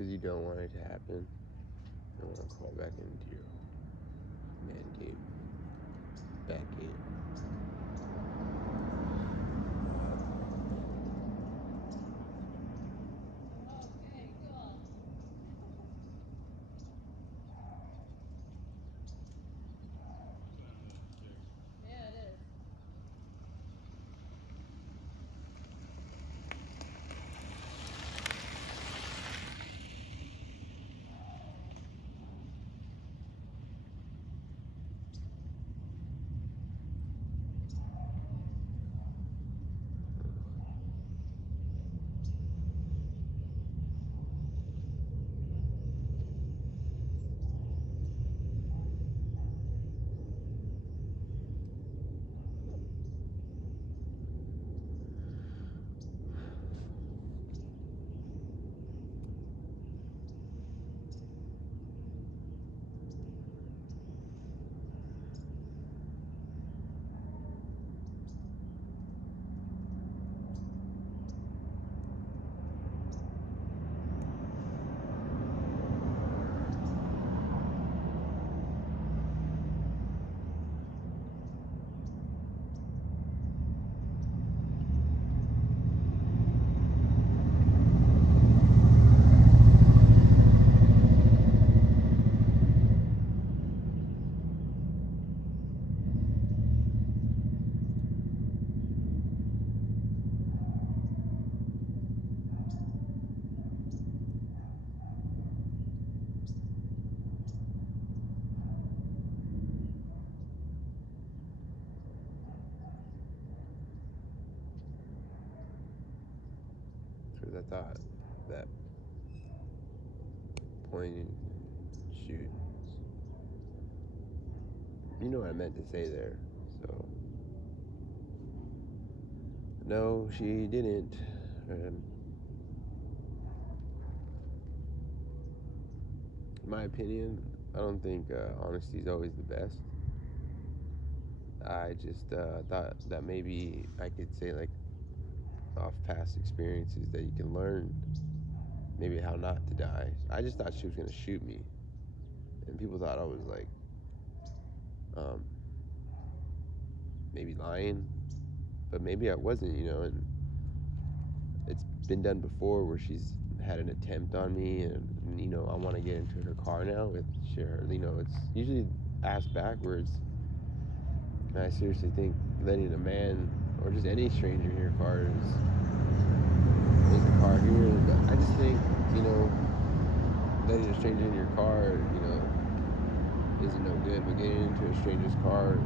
because you don't want it to happen. You don't want to crawl back into your man cave, bat cave. Because I thought that point and shoot. You know what I meant to say there. So no, she didn't. In my opinion, I don't think honesty is always the best. I just thought that maybe I could say like off past experiences that you can learn maybe how not to die. I just thought she was gonna shoot me, and people thought I was like um, maybe lying, but maybe I wasn't, And it's been done before where she's had an attempt on me, and I want to get into her car now with her. It's usually asked backwards. And I seriously think letting a man or just any stranger in your car is a car here. But I just think letting a stranger in your car, isn't no good. But getting into a stranger's car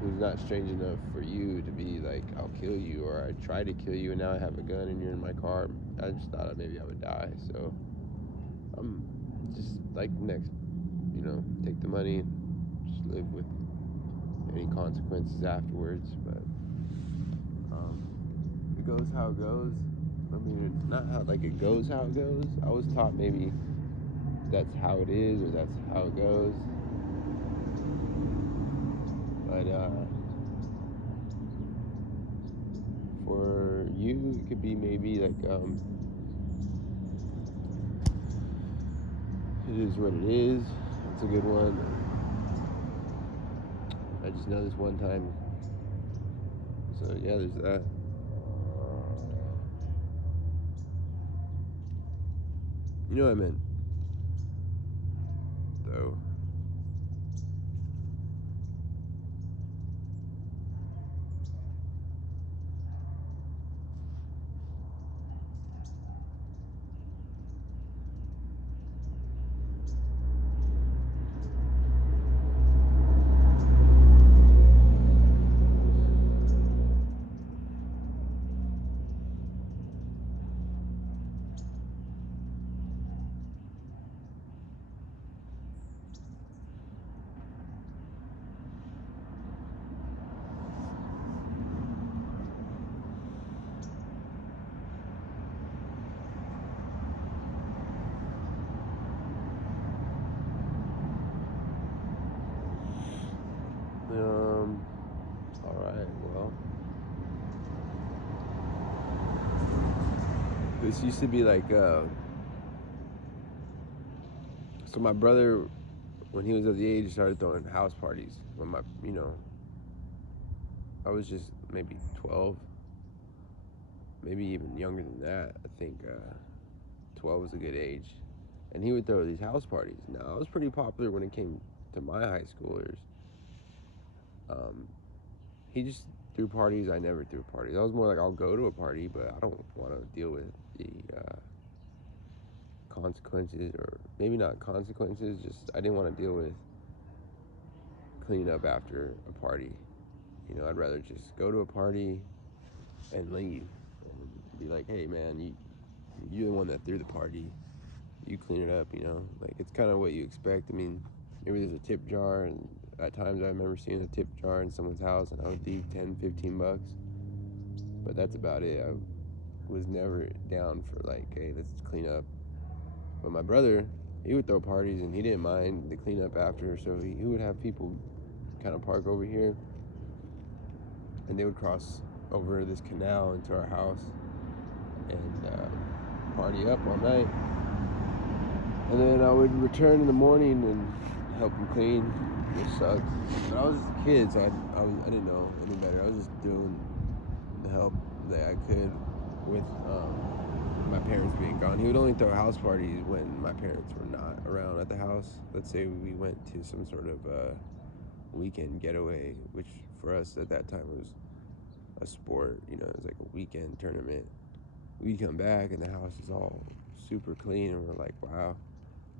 who's not strange enough for you to be like, I'll kill you, or I try to kill you, and now I have a gun and you're in my car. I just thought maybe I would die. So I'm just like next, take the money and just live with any consequences afterwards. But um, it goes how it goes. I mean, it's not how like it goes how it goes. I was taught maybe that's how it is or that's how it goes. But for you, it could be maybe like it is what it is. It's a good one. I just know this one time. So yeah, there's that. You know what I meant though. All right. Well, this used to be like So my brother, when he was of the age, started throwing house parties. When I was just maybe 12, maybe even younger than that. I think 12 was a good age. And he would throw these house parties. Now, I was pretty popular when it came to my high schoolers. Um, he just threw parties. I never threw parties. I was more like, I'll go to a party, but I don't want to deal with the consequences, or maybe not consequences, just I didn't want to deal with cleaning up after a party. I'd rather just go to a party and leave and be like, hey, man, you're the one that threw the party. You clean it up, Like, it's kind of what you expect. I mean, maybe there's a tip jar, and at times I remember seeing a tip jar in someone's house, and I would leave 10, 15 bucks. But that's about it. I was never down for, like, hey, let's clean up. But my brother, he would throw parties, and he didn't mind the cleanup after, so he would have people kind of park over here, and they would cross over this canal into our house and party up all night. And then I would return in the morning and help him clean, which sucked. But I was just a kid, so I didn't know any better. I was just doing the help that I could with my parents being gone. He would only throw house parties when my parents were not around at the house. Let's say we went to some sort of weekend getaway, which for us at that time was a sport. It was like a weekend tournament. We'd come back and the house is all super clean, and we're like, wow.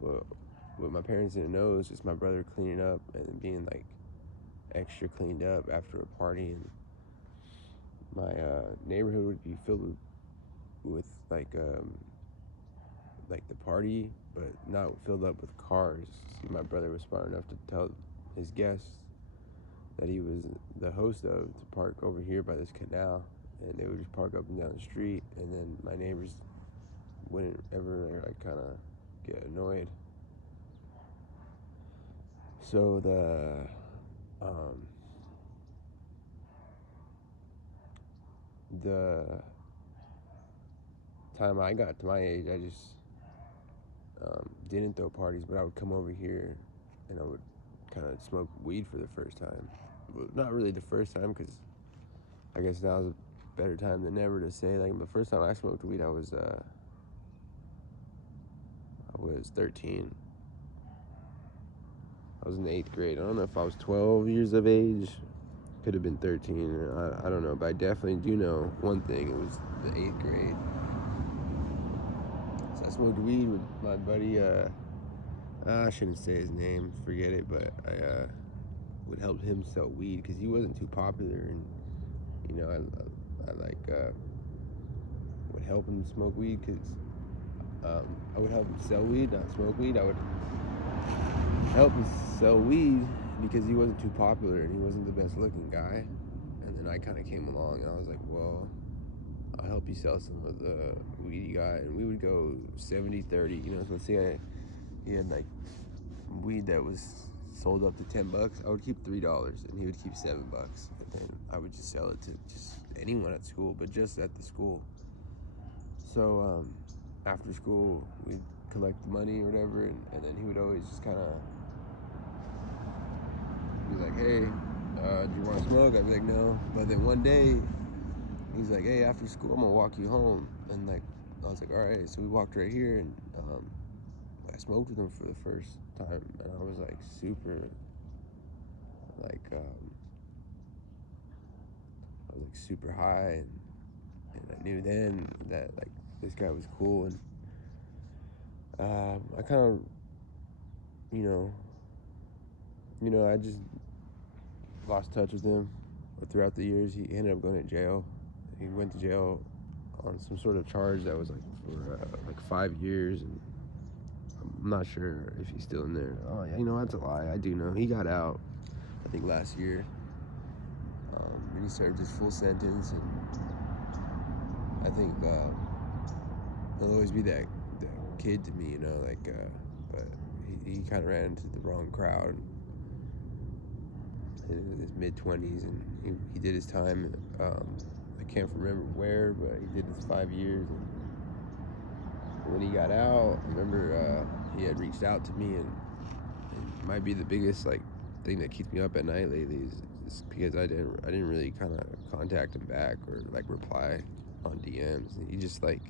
But what my parents didn't know is just my brother cleaning up and being like extra cleaned up after a party, and my neighborhood would be filled with like the party, but not filled up with cars. See, my brother was smart enough to tell his guests that he was the host of to park over here by this canal, and they would just park up and down the street, and then my neighbors wouldn't ever like kind of get annoyed. So the time I got to my age, I just didn't throw parties, but I would come over here and I would kind of smoke weed for the first time. Well, not really the first time, because I guess now is a better time than ever to say. Like, the first time I smoked weed, I was 13. I was in the 8th grade. I don't know if I was 12 years of age. Could have been 13. I don't know, but I definitely do know one thing. It was the 8th grade. So I smoked weed with my buddy. I shouldn't say his name. Forget it. But I would help him sell weed because he wasn't too popular, and I would help him smoke weed because I would help him sell weed, not smoke weed. I would help him sell weed because he wasn't too popular and he wasn't the best looking guy. And then I kind of came along and I was like, well, I'll help you sell some of the weed you got. And we would go 70-30. So let's say he had like weed that was sold up to $10. I would keep $3 and he would keep $7. And then I would just sell it to just anyone at school, but just at the school. So after school, we'd collect the money or whatever, and then he would always just kind of be like, hey, do you want to smoke? I'd be like, no. But then one day, he's like, hey, after school, I'm going to walk you home. And like, I was like, all right. So we walked right here, and I smoked with him for the first time, and I was like super, like, I was like super high, and I knew then that like this guy was cool, and I kind of, you know, I just lost touch with him throughout the years. He ended up going to jail. He went to jail on some sort of charge that was like for like 5 years, and I'm not sure if he's still in there. Oh yeah, that's a lie. I do know he got out, I think last year, and he served his full sentence. And I think he'll always be that kid to me, but he kind of ran into the wrong crowd in his mid-20s, and he did his time. I can't remember where, but he did his 5 years. And when he got out, I remember he had reached out to me, and it might be the biggest like thing that keeps me up at night lately is because I didn't really kind of contact him back or like reply on DMs. And he just like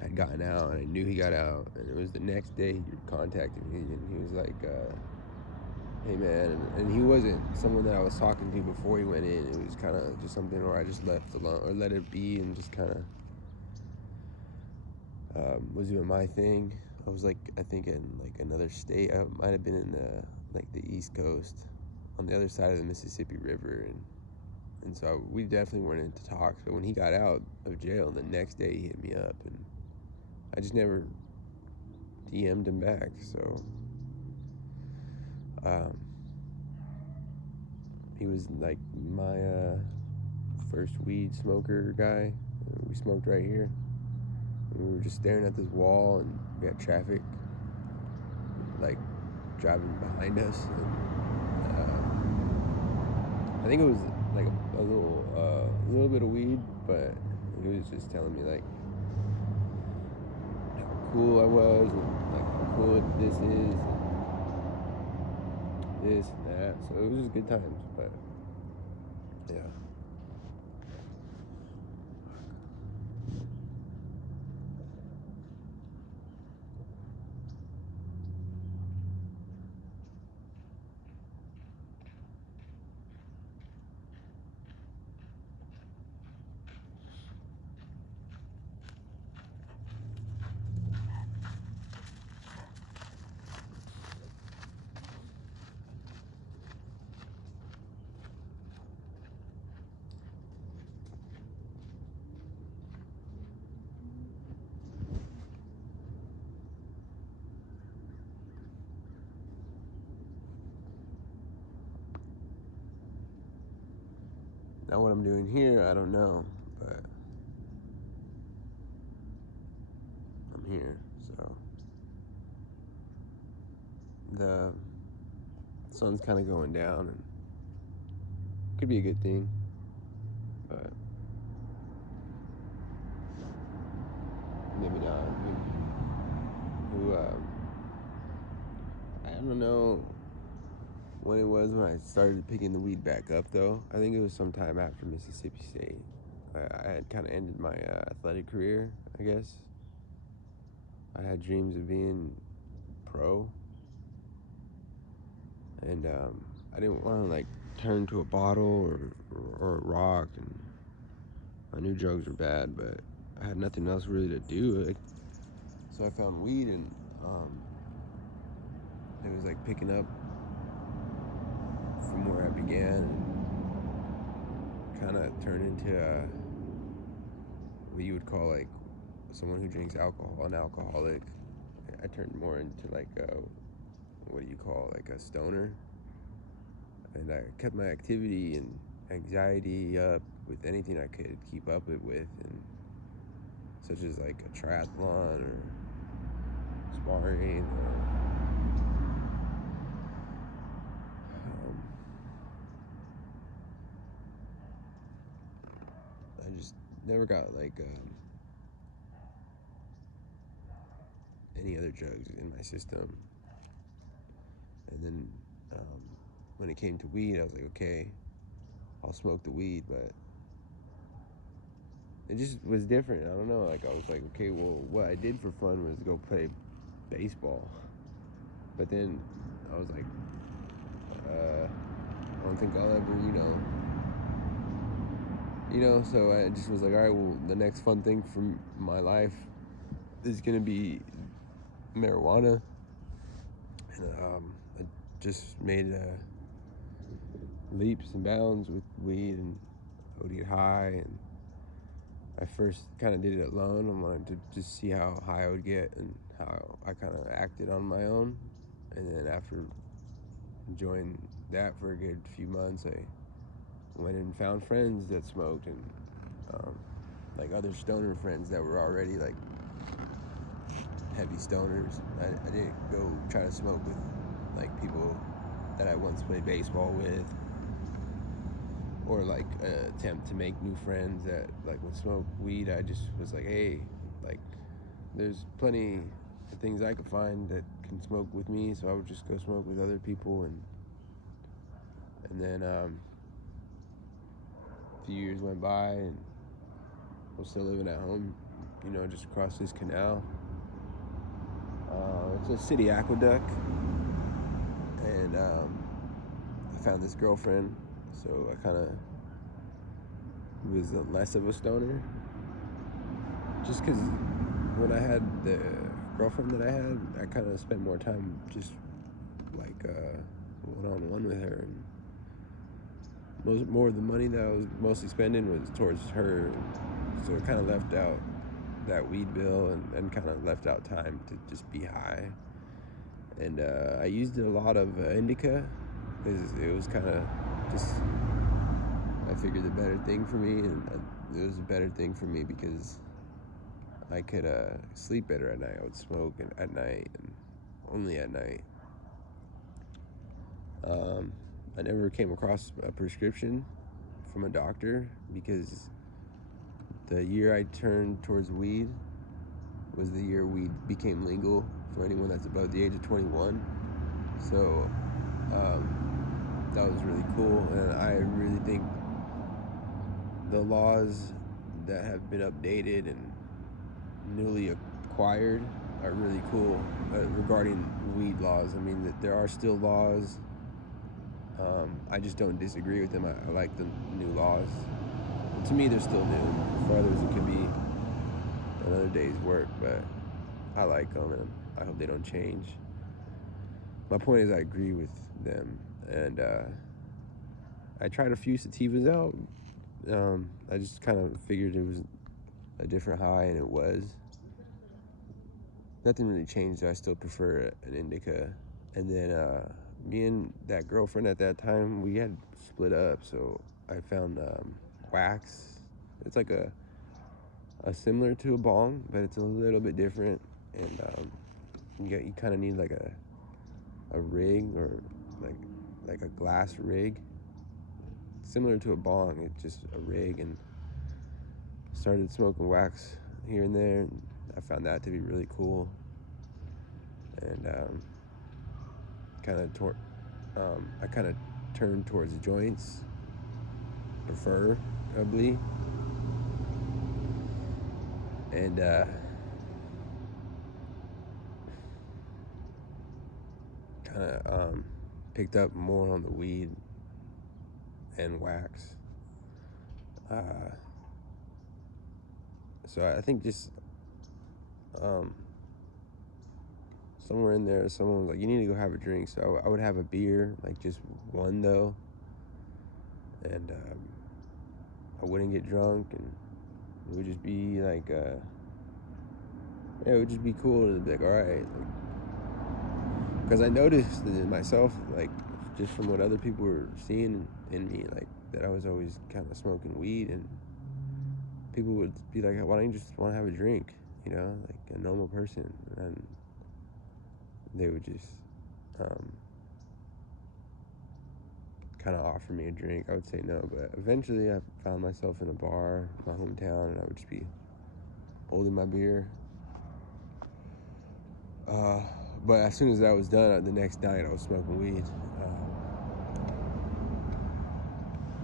had gotten out, and I knew he got out, and it was the next day he contacted me, and he was like, "Hey man," and he wasn't someone that I was talking to before he went in. It was kind of just something where I just left alone or let it be, and just kind of was doing my thing. I was like, I think in like another state. I might have been in the East Coast, on the other side of the Mississippi River, and so we definitely weren't into talks. But when he got out of jail, the next day he hit me up, and I just never DM'd him back. So um, he was like my first weed smoker guy. We smoked right here. And we were just staring at this wall, and we had traffic like driving behind us. And, I think it was like a little bit of weed, but he was just telling me like how cool I was, and like how cool this is, and this and that. So it was just good times. But yeah. Now what I'm doing here, I don't know, but I'm here. So the sun's kind of going down, and could be a good thing, but maybe not. I don't know when it was when I started picking the weed back up, though. I think it was sometime after Mississippi State. I had kind of ended my athletic career, I guess. I had dreams of being pro, and I didn't want to like turn to a bottle or a rock, and I knew drugs were bad, but I had nothing else really to do. Like, so I found weed, and it was like picking up from where I began, and kind of turned into what you would call like someone who drinks alcohol, an alcoholic. I turned more into like what do you call like a stoner, and I kept my activity and anxiety up with anything I could keep up it with, and such as like a triathlon or sparring. Um, I just never got like any other drugs in my system, and then um, when it came to weed, I was like, okay, I'll smoke the weed, but it just was different. I don't know. Like I was like, okay, well, what I did for fun was go play baseball, but then I was like, I don't think I'll ever, So I just was like, all right, well, the next fun thing from my life is gonna be marijuana, and I just made leaps and bounds with weed, and I would get high, and I first kind of did it alone. I wanted to just see how high I would get and how I kind of acted on my own. And then after enjoying that for a good few months, I went and found friends that smoked, and um, like other stoner friends that were already like heavy stoners. I didn't go try to smoke with like people that I once played baseball with, or like attempt to make new friends that like would smoke weed. I just was like, hey, like there's plenty. the things I could find that can smoke with me. So I would just go smoke with other people, and then a few years went by, and I was still living at home, just across this canal. It's a city aqueduct, and I found this girlfriend, so I kind of was less of a stoner, just because when I had the girlfriend that I had, I kind of spent more time just like one-on-one with her, and more of the money that I was mostly spending was towards her, so it kind of left out that weed bill, and kind of left out time to just be high. And I used a lot of indica because it was kind of just, I figured the better thing for me, and it was a better thing for me because I could sleep better at night. I would smoke at night, and only at night. I never came across a prescription from a doctor because the year I turned towards weed was the year weed became legal for anyone that's above the age of 21. So that was really cool, and I really think the laws that have been updated and newly acquired are really cool regarding weed laws. I mean, that there are still laws. I just don't disagree with them. I like the new laws. To me, they're still new. For others, it could be another day's work, but I like them, and I hope they don't change. My point is, I agree with them, and I tried a few sativas out. I just kind of figured it was a different high, and it was. Nothing really changed. I still prefer an indica. And then me and that girlfriend at that time, we had split up, so I found wax. It's like a similar to a bong, but it's a little bit different, and you kind of need like a rig, or like a glass rig, similar to a bong. It's just a rig, and started smoking wax here and there, and I found that to be really cool, and I kind of turned towards joints, preferably, and kind of picked up more on the weed and wax. So I think just somewhere in there, someone was like, "You need to go have a drink." So I would have a beer, like just one though, and I wouldn't get drunk, and it would just be like, yeah, it would just be cool to be like, all right, because I noticed in myself, like just from what other people were seeing in me, like that I was always kind of smoking weed, and people would be like, "Why don't you just want to have a drink?" Like a normal person, and they would just kind of offer me a drink. I would say no, but eventually I found myself in a bar in my hometown, and I would just be holding my beer. But as soon as that was done, the next night I was smoking weed.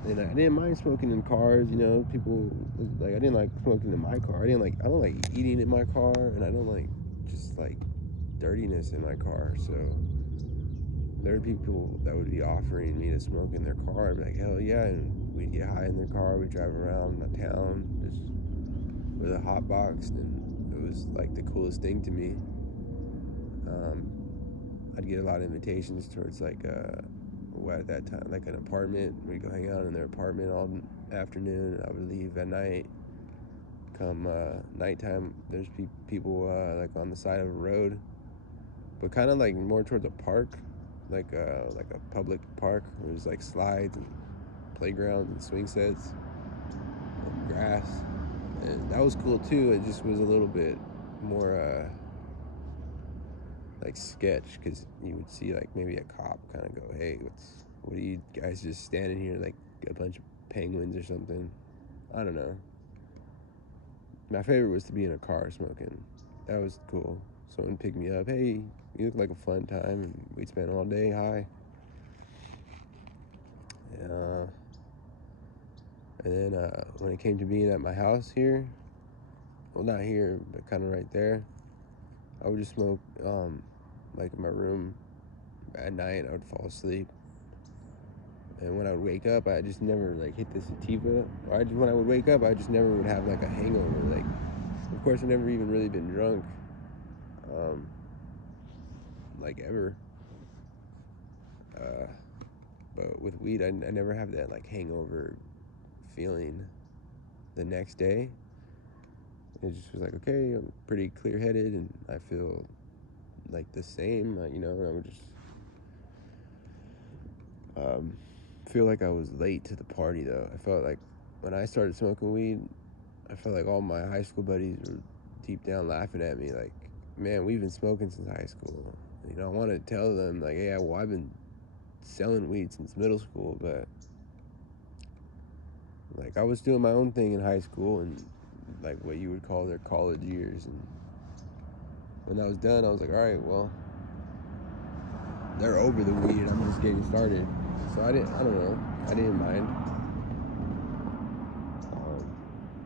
And I didn't mind smoking in cars. People like, I didn't like smoking in my car. I don't like eating in my car, and I don't like just like dirtiness in my car. So there are people that would be offering me to smoke in their car. I'd be like, hell yeah, and we'd get high in their car. We'd drive around the town just with a hot box, and it was like the coolest thing to me. I'd get a lot of invitations towards like at that time, like an apartment. We'd go hang out in their apartment all afternoon. I would leave at night. Come nighttime, there's people like on the side of a road, but kind of like more towards a park, like a public park. There's like slides and playgrounds and swing sets, and grass, and that was cool too. It just was a little bit more like sketch, because you would see like maybe a cop kind of go, "Hey, what are you guys just standing here like a bunch of penguins or something?" I don't know. My favorite was to be in a car smoking. That was cool. someone pick me up. Hey, you look like a fun time, and we'd spend all day high. Uh, and then when it came to being at my house here, well, not here, but kind of right there, I would just smoke like in my room at night. I would fall asleep, and when I would wake up, I just never like hit the sativa. Or when I would wake up, I just never would have like a hangover. Like, of course, I've never even really been drunk, um, like ever. Uh, but with weed, I never have that like hangover feeling the next day. It just was like, okay, I'm pretty clear-headed, and I feel like the same. I would just feel like I was late to the party, though. I felt like when I started smoking weed, I felt like all my high school buddies were deep down laughing at me, like, man, we've been smoking since high school. I wanted to tell them, like, hey, I've been selling weed since middle school, but like I was doing my own thing in high school and like what you would call their college years. And when I was done, I was like, all right, well, they're over the weed. I'm just getting started. So I don't know. I didn't mind.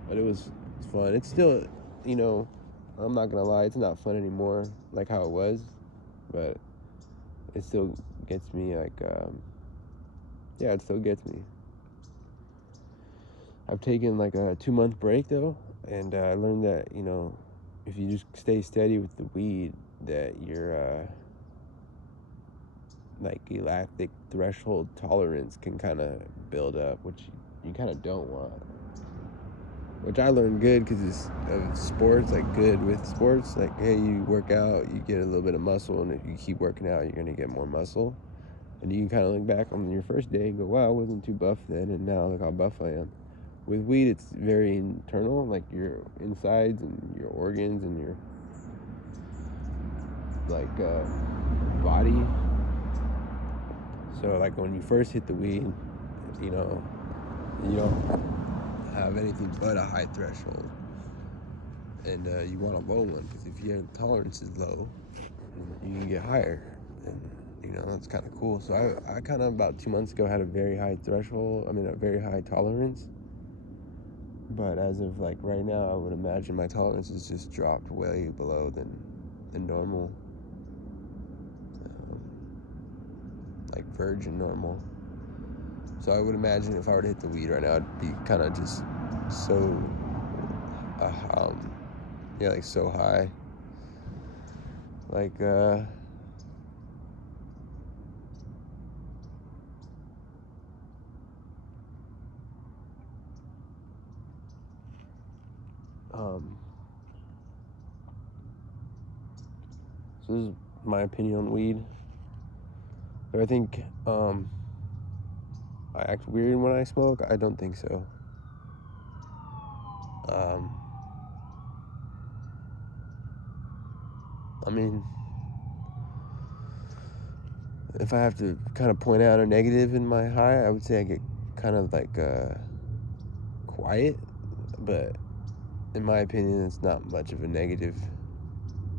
But it's fun. It's still, I'm not gonna lie, it's not fun anymore like how it was. But it still gets me like, yeah, it still gets me. I've taken like a 2-month break though, and I learned that if you just stay steady with the weed, that your like elastic threshold tolerance can kind of build up, which you kind of don't want. Which I learned good because it's of sports, like good with sports. Like, hey, you work out, you get a little bit of muscle, and if you keep working out, you're gonna get more muscle. And you can kind of look back on your first day and go, wow, I wasn't too buff then, and now look how buff I am. With weed, it's very internal, like your insides and your organs and your like body. So like when you first hit the weed, you don't have anything but a high threshold, and you want a low one because if your tolerance is low, you can get higher, and that's kind of cool. So I kind of about 2 months ago had a very high threshold. I mean, a very high tolerance. But as of like right now, I would imagine my tolerance has just dropped way below than normal, like virgin normal. So I would imagine if I were to hit the weed right now, I'd be kind of just so, like so high, like so this is my opinion on weed. Do I think I act weird when I smoke? I don't think so. I mean, if I have to kind of point out a negative in my high, I would say I get kind of like quiet, but in my opinion, it's not much of a negative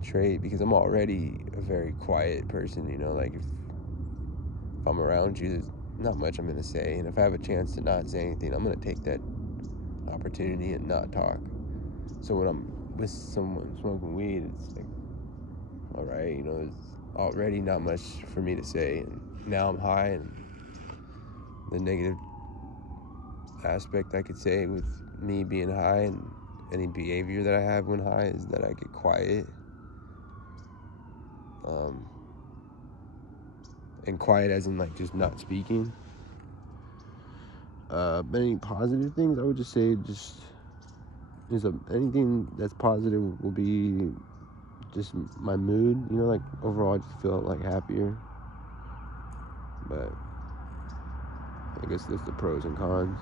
trait because I'm already a very quiet person. Like if I'm around you, there's not much I'm gonna say, and if I have a chance to not say anything, I'm gonna take that opportunity and not talk. So when I'm with someone smoking weed, it's like, all right, there's already not much for me to say, and now I'm high, and the negative aspect I could say with me being high and any behavior that I have when high is that I get quiet. And quiet as in like just not speaking. But any positive things, I would just say anything that's positive will be just my mood. Like overall, I just feel like happier. But I guess that's the pros and cons.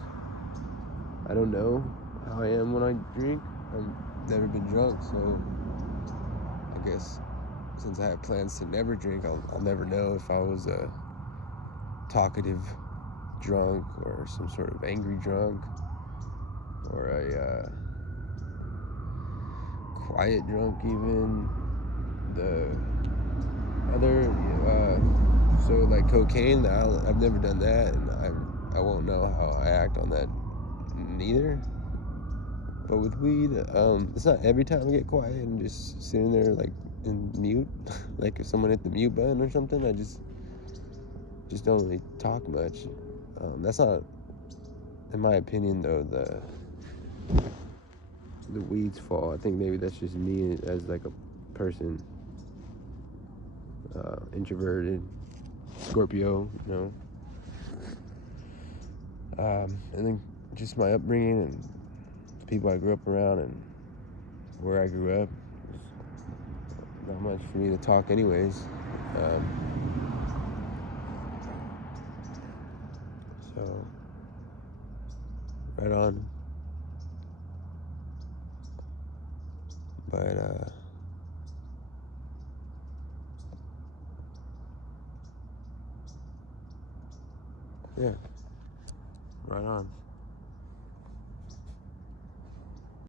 I don't know how I am when I drink. I've never been drunk, so I guess since I have plans to never drink, I'll never know if I was a talkative drunk or some sort of angry drunk or a quiet drunk even. the other, so like cocaine, I've never done that, and I won't know how I act on that neither. But with weed, it's not every time I get quiet and just sitting there like in mute. Like if someone hit the mute button or something, I just don't really talk much. That's not, in my opinion, though, the weed's fault. I think maybe that's just me as like a person, introverted, Scorpio, you know. And then just my upbringing and the people I grew up around and where I grew up. Not much for me to talk, anyways. So, right on. But, yeah, right on.